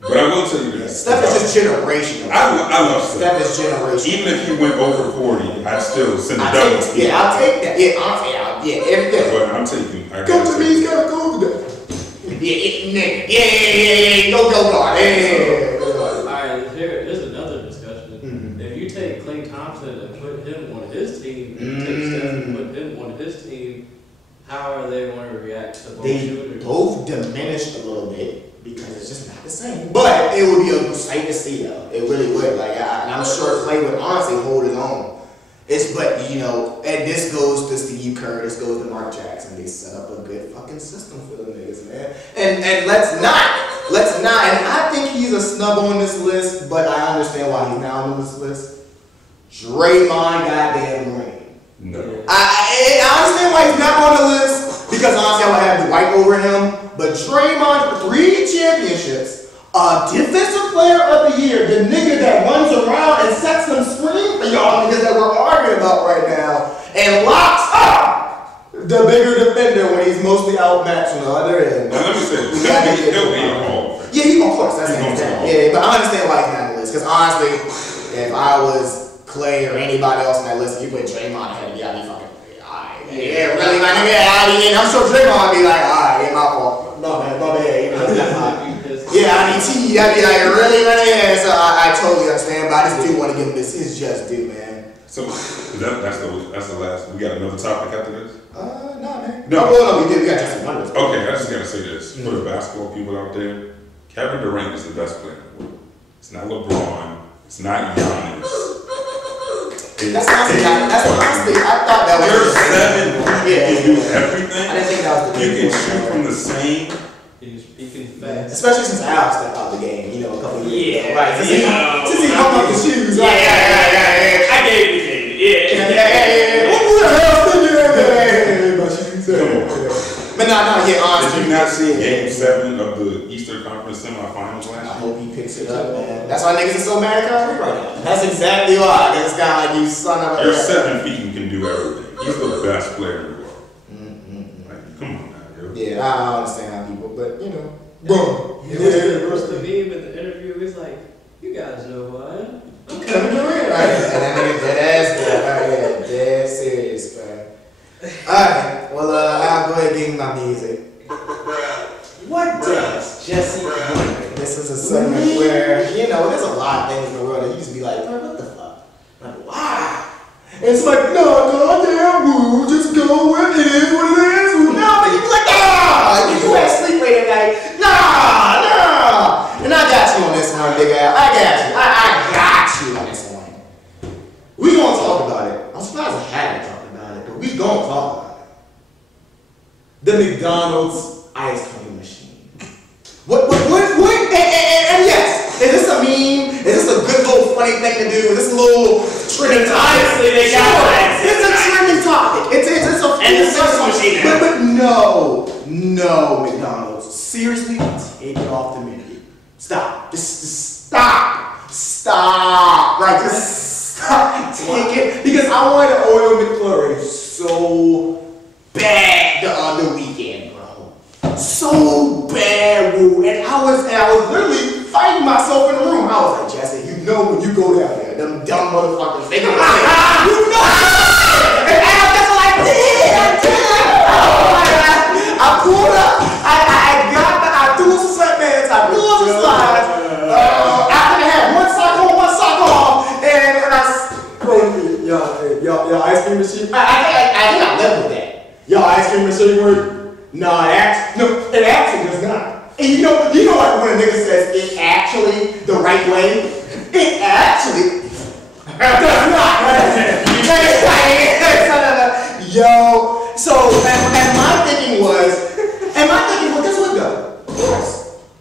But I will tell you this. Steph is just generational. I love Steph. Steph is generational. Even if he went over 40, I'd still send a double team. Yeah, I'll take that. Yeah, everything. But I'm taking. Go to me, he's gotta go to that. Yeah. Go guard. Alright, here's another discussion. If you take Klay Thompson and put him on his team, and you take Steph and put him on his team, how are they going to react to both shooters? They both diminish a little bit. Because it's just not the same. But it would be a sight to see, though. It really would. I'm sure Klay would honestly hold his own. And this goes to Steve Kerr, this goes to Mark Jackson. They set up a good fucking system for them niggas, man. And let's not. And I think he's a snub on this list, but I understand why he's now on this list. Draymond goddamn Green. No. I understand why he's not on the list, because honestly I would have Dwight over him. But Draymond, 3 championships, defensive player of the year, the nigga that runs around and sets them screen for y'all niggas that we're arguing about right now, and locks up the bigger defender when he's mostly outmatched on the other end. Now let me say this. He'll be in the Hall of Fame. Yeah, of course, that's hands down. Yeah, but I understand why he's not on the list, because honestly, if I was Klay or anybody else on that list, you put Draymond ahead of me, I'd be fucking, alright. Yeah, really, my nigga, I'm sure Draymond would be like, alright, yeah, my fault. My bad, yeah, I mean, I'd be like, really, man? So I totally understand, but I just do want to give him his just due, man. So that's the last. We got another topic after this? Nah, man. No, we got just one. Okay, I just gotta say this for the basketball people out there. Kevin Durant is the best player in the world. It's not LeBron. It's not Giannis. That's honestly, I thought that was. You're 7. You can do everything. I didn't think that was the. You can shoot from the same. Especially since Al stepped out the game, a couple of years ago. Right. Since he hung up the shoes, right? Yeah. I gave it to you. Yeah. What the hell did you do? My shoes. But no, Yeah, honestly. Did you not see Game 7 of the Eastern Conference semifinals last year? I hope he picks it up, man. That's why niggas are so mad at Kyrie right now. That's exactly why. This guy like you son of a. You're 7 feet and can do everything. He's the best player in the world. Like, come on now, yo. Yeah, I understand how people, but you know, bro. What's the meme in the interview? He's like, you guys know who I am. I'm Kevin Durant, right? And that nigga dead ass guy. Yeah, dead serious, man. Alright, well, I'll go ahead and give you my music. What does Jesse wonder? This is a segment where, you know, there's a lot of things in the world that you just be like, bro, what the fuck? Like, why? And it's like, no, goddamn, woo, just go with it is what it is. Woo. No, but you be like, ah! You went to sleep late at night. Nah! And I got you on this one, big Al. I got you. I got you on this one. We gonna talk about it. I'm surprised I haven't talked about it, but we gonna talk about it. The McDonald's ice cream machine. What? And yes, is this a meme? Is this a good little funny thing to do? Is this a little trending topic? Honestly, they got sure, it's a trending topic. It's a and the sauce machine. But no, McDonald's. Seriously, take it off the menu. Stop. Just stop. Right, just stop. Take it. Because I wanted an Oreo McFlurry so bad the other weekend, bro. So bad, woo. And I was literally fighting myself in the room. I was like, Jesse, you know when you go down there, them dumb motherfuckers, they gonna say, you know. And that's what I did. I pulled up. I threw some sweatpants. I threw some slides. After they had one sock on, one sock off, and I y'all ice cream machine. I think I left with that. Y'all ice cream machine work? No, it actually does not. And you know what when a nigga says it actually the right way? It actually does not. Yo, so and my thinking was, guess what though?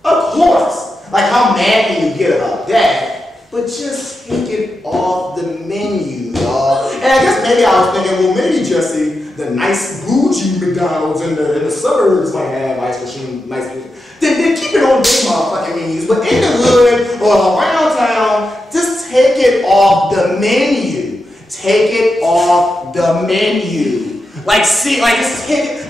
Of course. Like how mad can you get about that? But just take it off the menu, y'all. And I guess maybe I was thinking, well, maybe Jesse, the nice bougie McDonald's in the suburbs might have ice cream, nice food. Then keep it on their motherfucking menus. But in the hood or around town, just take it off the menu. Take it off the menu. Like, see, like, just take it.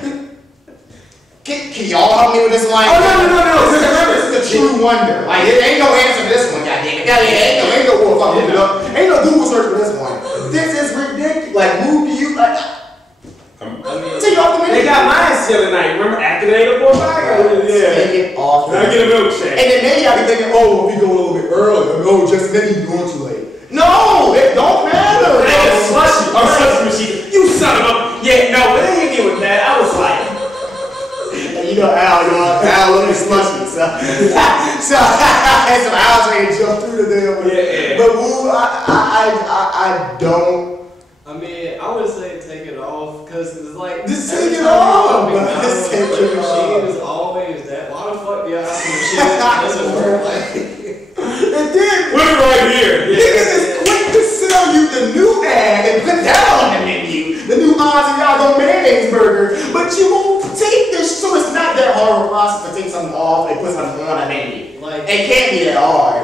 Can y'all help me with this line? Oh, no. Because remember, this is a true wonder. Like, there ain't no answer to this one, goddammit. Ain't no look it up. Ain't no Google search for this one. This is ridiculous. Like, move to you, like, take it off the menu. They got mine the other night. Remember, after they ate a boy bag? Yeah. Take it off the menu. I get a milkshake. And then maybe I'll be thinking, oh, if we go a little bit earlier, no, just maybe you're going too late. No, it don't matter. It's slushy. Or slushy machine. You son of a. Yeah, no, but they hit me with that. I was like. You know, Al look at slushy, so I had some Al's ready to jump through the damn. Yeah. But woo, I don't. I mean, I would say take it off because it's like just take it off. Just take it off. Machine is always that. Why the fuck do y'all have a machine that doesn't work? Like, it did. Put it right here. Niggas is quick to sell you the new ad and put that on the menu. The new Asiago mayonnaise burger, but you won't take this, so it's not that hard of a process to take something off and put something on a menu. Like, it can't be that hard.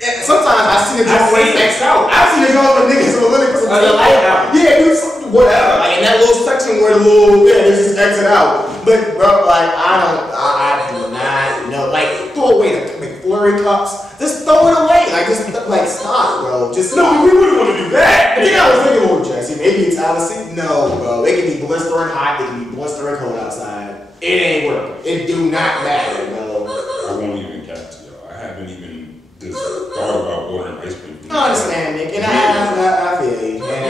Sometimes I see the joint when it's X'd out. I see the joint when niggas will literally put some tape out. Yeah, do something, whatever. Like in that little section where the little, it's just exit out. But bro, like, I do not know. Like, throw away the McFlurry cups. Just throw it away. Like, just, like, stop, bro. Just no, we wouldn't want to do that. I think I was thinking, oh, Jesse, maybe it's Alice. No, bro. It can be blistering hot. It can be blistering cold outside. It ain't working. It do not matter, bro. I won't even cap to y'all. I haven't even just thought about ordering ice cream. I understand, Nick, and I feel you. And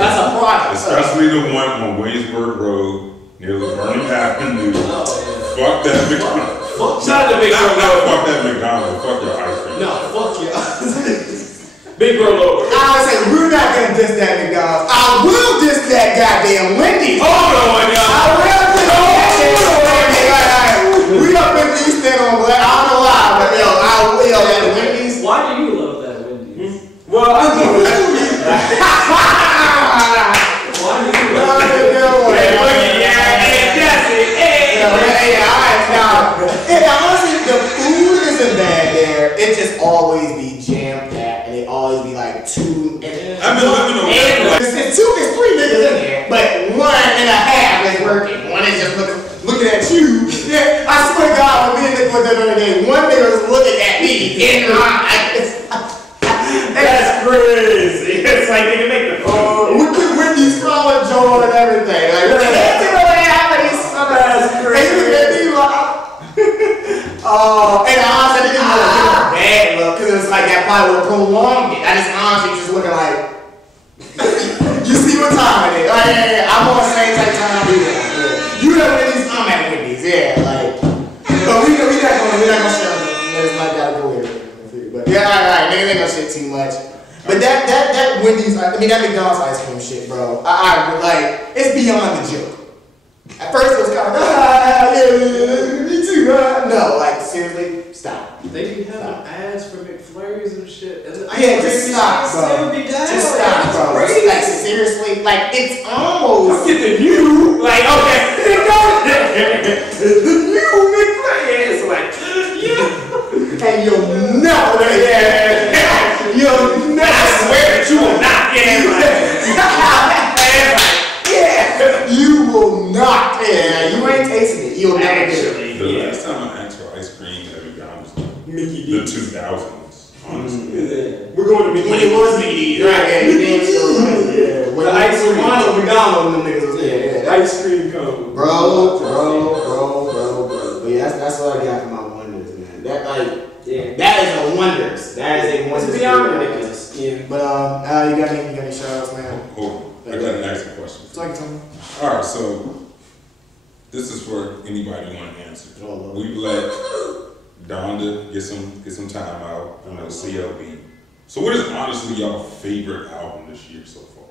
that's a product. Especially the one on Waynesburg Road near the Vernon Avenue. Fuck that McDonald's. Fuck that McDonald's. Fuck your ice cream. No, fuck you. Big bro lower. I would say we're not gonna diss that McDonald's. I will diss that goddamn Wendy's. Hold on, y'all. I will diss that goddamn Wendy's. We up in East End on Black. I don't know why, but yo, I will that Wendy's. Why do you love that Wendy's? Well, I do. Why do you love Hey, Jesse. Hey, nothing bad there. It just always be jam packed, and it always be like two. I've been living on that. It's three niggas in there, but 1.5 is working. One is just looking at you. Yeah, I swear to God, when me and Nick went there the other day, one nigga was looking at me in my eyes. That's crazy. It's like they can make the phone. With the Wendy's collar jaw and everything. Like, what the heck did I have? That's crazy. And you look at me like, and honestly, I didn't want to give a bad look because it's like that probably would prolong it. I just honestly just looking like, you see what time it is. Like, yeah, I'm on the same type of time we are. Yeah. You know Wendy's, I'm at Wendy's. Yeah, like, but we not gonna share them. It's like gotta go here. But yeah, alright, niggas ain't gonna shit too much. But that Wendy's, I mean that McDonald's ice cream shit, bro. I like, it's beyond the joke. At first it was kind of yeah, me too. No, like seriously, stop. They be having ads for McFlurries and shit. And yeah, just stop, bro. Just stop, bro. Like seriously, like it's almost. I'm getting you. Like okay, the new McFlurry is like yeah, and you'll never you'll never. I swear that you will not yeah, you will not. Yeah, you ain't tasting it. You'll never get it. The last time I asked for ice cream at McDonald's, the 2000s, honestly. We're going to Mickey. When it was Mickey, right? Yeah, when the ice cream on McDonald's, them niggas was there. Ice cream cone. Bro. But yeah, that's what I got from my wonders, man. That that is a wonders. That is a wonders. It's beyond ridiculous. Yeah. But you got any shout-outs, man? Hold on. I got an extra question. Alright, so this is for anybody who want to answer. We've let Donda get some time out on the CLB. So what is honestly your favorite album this year so far?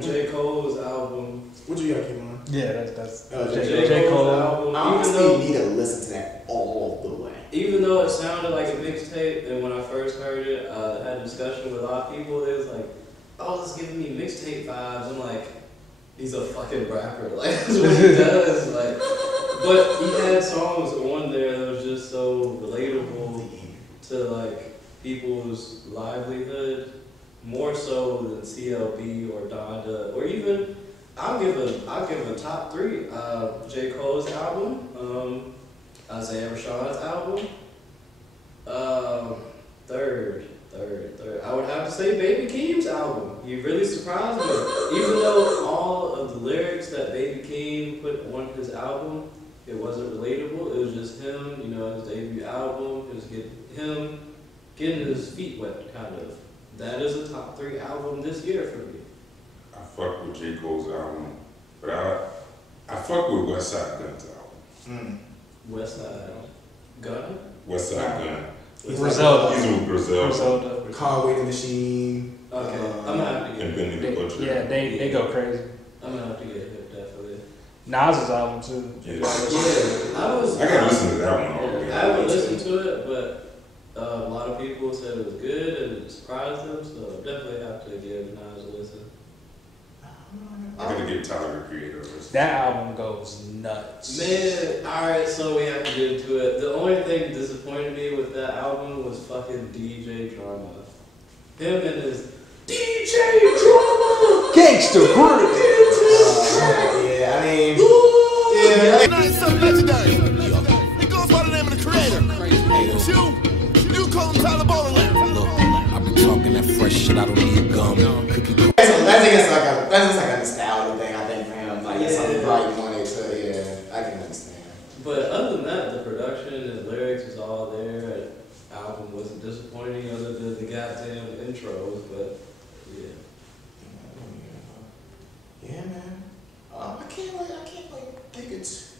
J. Cole's album. What you got, Kim? Yeah, that's J. Cole's album. I honestly need to listen to that all the way. Even though it sounded like a mixtape, and when I first heard it, I had a discussion with a lot of people. It was like, oh, it's giving me mixtape vibes. I'm like, he's a fucking rapper. Like, that's what he does. Like, but he had songs on there that was just so relatable to like people's livelihood, more so than CLB or Donda, or even I'll give a top 3. J. Cole's album, Isaiah Rashad's album, third. I would have to say Baby Keem's album. He really surprised me. Even though all of the lyrics that Baby Keem put on his album, it wasn't relatable. It was just him, his debut album. It was him getting his feet wet, kind of. That is a top 3 album this year for me. I fuck with J. Cole's album, but I fuck with West Side Gun's album. West Side Gun? West Side Gun. Griselda. He's with Griselda. Conway the Machine. Okay, I'm gonna have to get and Benny the Butcher. Yeah, they go crazy. I'm gonna have to get hit, definitely. Nas's album too. Yeah. I gotta listen to that one already. I haven't listened to it, but a lot of people said it was good and it surprised them, so definitely have to give Nas a listen. I gotta get Tyler the Creator. That album goes nuts. Man, alright, so we have to get into it. The only thing disappointed me with that album was fucking DJ Drama. Him and his DJ Drama! Gangsta Groove! Yeah, I mean... It's so legendary. It goes by the name of the Creator. You call him Tyler Boland. Look, I be talking that fresh shit, I don't need gum. That's just like a nostalgia thing, I think, for him. Like, it's something probably wanted to, I can understand. But other than that, the production and the lyrics was all there. The album wasn't disappointing other than the goddamn intros, but yeah. Yeah, man. I can't think it's...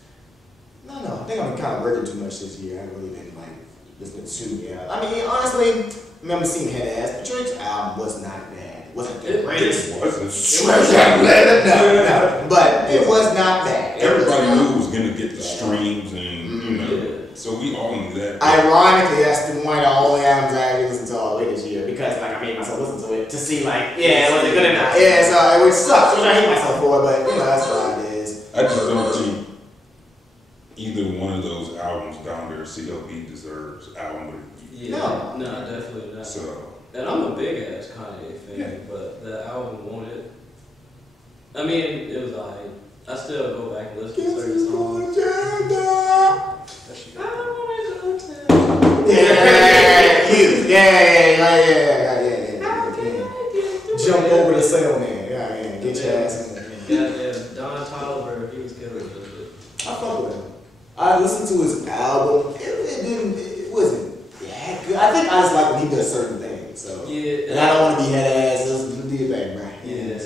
No, I think I've been kind of working too much this year. I haven't really been, listening to, I mean, honestly, I remember seeing Head Ass, but Drake's album was not bad. It wasn't the greatest. It wasn't. No. But it was not bad. Everybody knew it was going to get the streams and, so we all knew that. Ironically, that's the one of the only albums I actually listened to all the way this year because, I made myself listen to it to see, was it good or not? Yeah, so, which sucks, which I hate myself for, but, that's what it is. I just don't think either one of those albums down there CLB deserves album. Yeah, no, definitely not. So, and I'm a big ass Kanye fan, but the album won't it. I mean, it was alright. I still go back and listen to certain songs. Jump over the cell, man. Yeah. Get your ass in there. Yeah. Don Toliver, he was killing it. I fuck with him. I listened to his album. It wasn't that good. I think I just like when he does certain things. So yeah, and I don't want to be head ass. Let's do it back, bro. Yeah.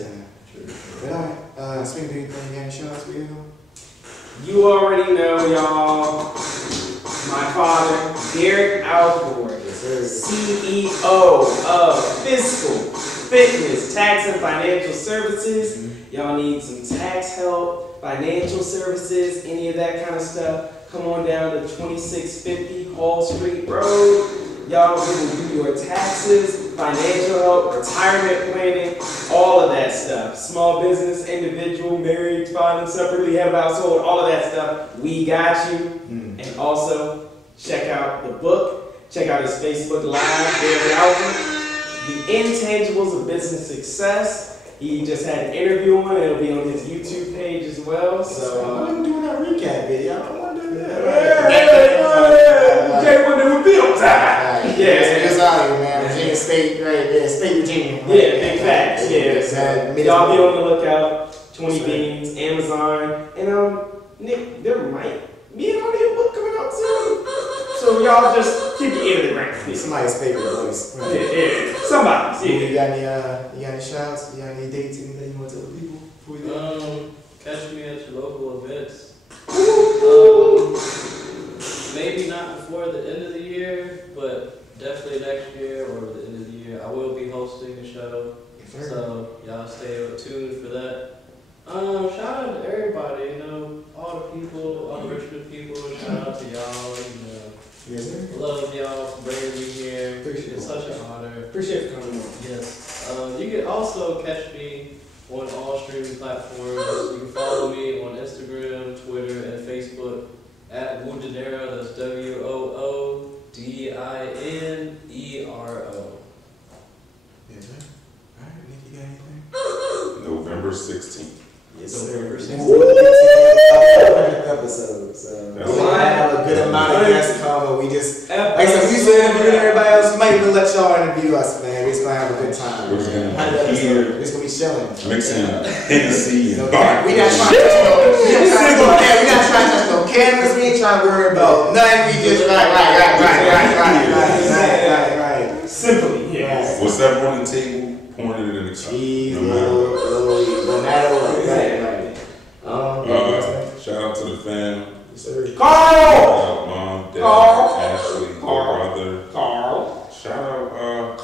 True. But alright. Speaking of anything, you got any shout-outs for you? You already know, y'all. My father, Derek Alford, CEO of Fiscal Fitness Tax and Financial Services. Y'all need some tax help, financial services, any of that kind of stuff. Come on down to 2650 Hall Street Road. Y'all will do your taxes, financial help, retirement planning, all of that stuff. Small business, individual, married, filing separately, head of household, all of that stuff. We got you. And also, check out the book. Check out his Facebook Live, Derek Alford. The Intangibles of Business Success. He just had an interview on it. It'll be on his YouTube page as well. So I'm doing that recap video. I want to do that. Jay wouldn't even be on time. Yeah, it's out here, man. Virginia State, right there. State Virginia. Yeah, big facts. Yeah. Y'all be on the lookout. 20 Beans, Amazon, and Nick, there might be an audiobook coming out soon. So y'all just keep your ear to the ground. Somebody's favorite voice. Right. Yeah. Somebody's. Yeah. You got any shouts? You got any dates? Anything you want to tell the people before we go? Catch me at your local events. Maybe not before the end of the year, but definitely next year or the end of the year. I will be hosting a show, so y'all stay tuned for that. Shout out to everybody, you know, all the people, all the Richmond people. Shout out to y'all, you know. Yes, sir. Love y'all for bringing me here. Appreciate it's such an honor. Appreciate you coming on. Yes. You can also catch me on all streaming platforms. You can follow me on Instagram, Twitter, and Facebook at Dinero. That's WOODINERO. Yes, sir. All right, Nick, you got anything? November 16th. Yes, sir. Episode. So That's we have a good amount of guests come. We just, like I said, we still interviewing everybody else. We might even let y'all interview us, man. We're just gonna have a good time. We're just gonna be chilling. Mixing Hennessy and bar. We not trying to touch no cameras. We ain't trying to worry about nothing. We just right. Simply, yes. Whatever on the table, pouring it in the cup. Cheese, no matter what. Shout out to the fam. Carl! Mom, Dad, Carl. Ashley, brother. Carl. Shout out,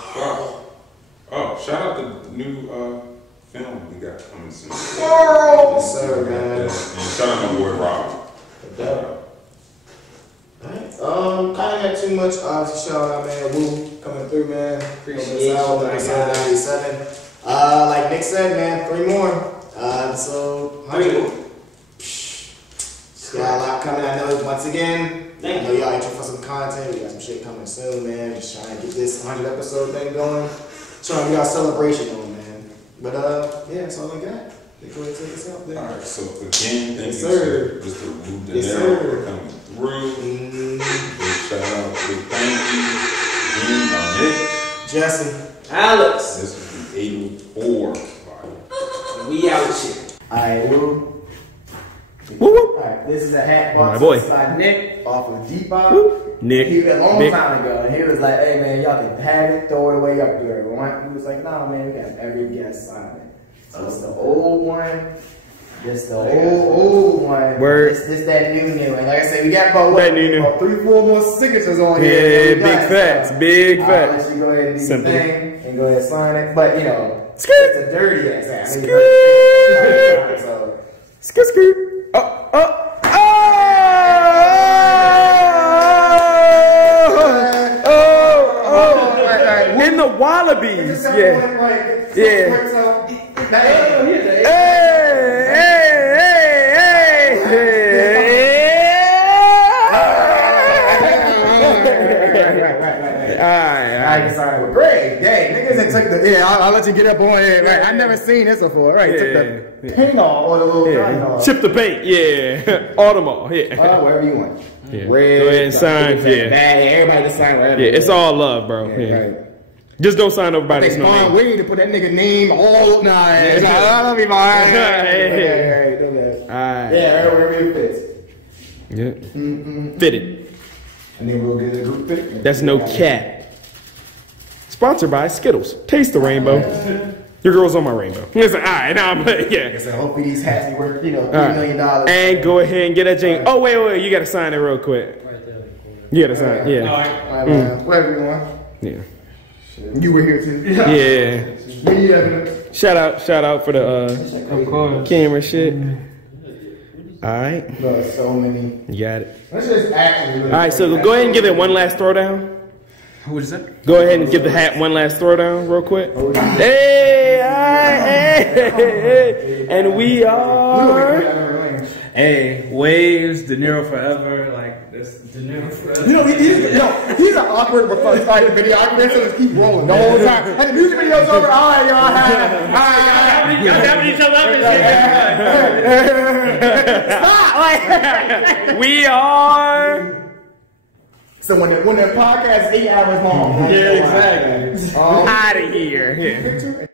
shout out the new film we got coming soon. Carl! Yes, sir, man. And shout out my boy Rob. Alright. Kinda got too much shout out, man. Woo coming through, man. Appreciate you, episode 97. Like Nick said, man, 3 more. So 100. Got a lot coming. I know once again. I know y'all itching for some content. We got some shit coming soon, man. Just trying to get this 100 episode thing going. Trying to get our celebration on, man. But yeah, that's all I got. Go ahead and take us out there. Alright, so again, thank Yes, you sir. to Mr. Dinero Yes, sir. for coming through. Big shout out, big thank you. Again, Nick. Jesse. Alex. This is the 804 We out here. Alright, woo. Woo. Alright, this is a hat box My boy. by Nick off of Depop. Nick. He a long Nick. time ago, and he was like, "Hey man, y'all can have it, throw it away, y'all can do whatever you want." He was like, "Nah, man, we got every guest sign it." So it's the old one. This the old one. Word. This that new. And like I said, we got about That new. about 3-4 more signatures on here. Yeah, We big got facts, some. big I'll facts. let you go ahead and do Simple. your thing and go ahead and sign it. But you know, Skirt. it's a dirty ass ass. Skirt. So Skirt, skirt. In the Wallabies, yeah. Hey. Alright, sorry. Well, Greg, dang, niggas that took the, I'll let you get up on it. Right, I've never seen this before. Right, took the paint off or the little drawing off. Chip the paint, Audemars, wherever you want. Yeah. Red, go ahead and sign, everybody can sign whatever. Yeah, it's all love, bro. Right. Just don't sign everybody's no name. We need to put that nigga name all. Nah, I love you, man. Wherever it fits. Yeah. Fitted. And then we'll get a group pic. That's no cap. Sponsored by Skittles. Taste the rainbow. Your girl's on my rainbow. It's like, all right, now I'm I said, hopefully these hats be worth, $3 million. And go ahead and get that Jane. Oh, wait, you gotta sign it real quick. You gotta sign, Whatever you want. Yeah. You were here too. Yeah. Shout out for the camera shit. Alright. So many. You got it. Let's just actually. Alright, so go ahead and give it one last throwdown. What is that? Go ahead and give the hat one last throwdown real quick. Hey, hey. And we are. Hey, WAIIVS, Dinero forever, like this. Dinero forever. He's an awkward but fun fighting video. I can just keep rolling the whole time. And the music video's over. All right, y'all. Y'all having each other up and shit. We are. So when the podcast is 8 hours long. Yeah, exactly. Out of here. Yeah.